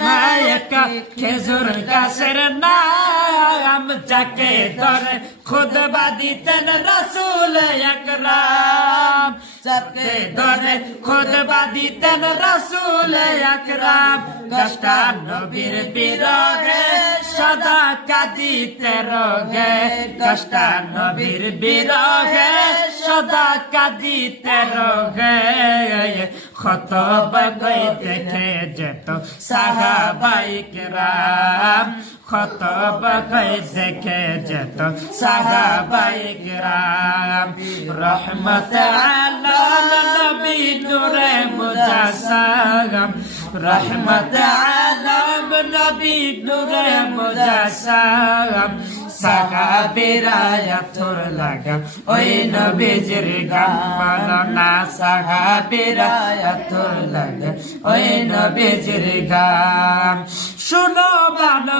Nayka খেজুর গাছের নাম যাকে ধরে খুতবা দিতেন রাসূল আকরাম যাকে ধরে খুতবা দিতেন রাসূল আকরাম গাছটা নবীর বিরহে সদা কাঁদিতে রোগে গাছটা নবীর বিরহে সদা কাঁদিতে রোগে খুতবা কইতে যেত সাহাবায়ে কেরাম খুতবা কইতে যেত সাহাবায়ে কেরাম রহমত আলাল নবী নূরে মুজাসসাম রহমত আলাল নবী নূরে মুজাসসাম সাহাবীরা আতর লাগাম ওই নবীজির গান মানা সাহাবীরা আতর লাগাম ওই নবীজির গান শুনো ভালো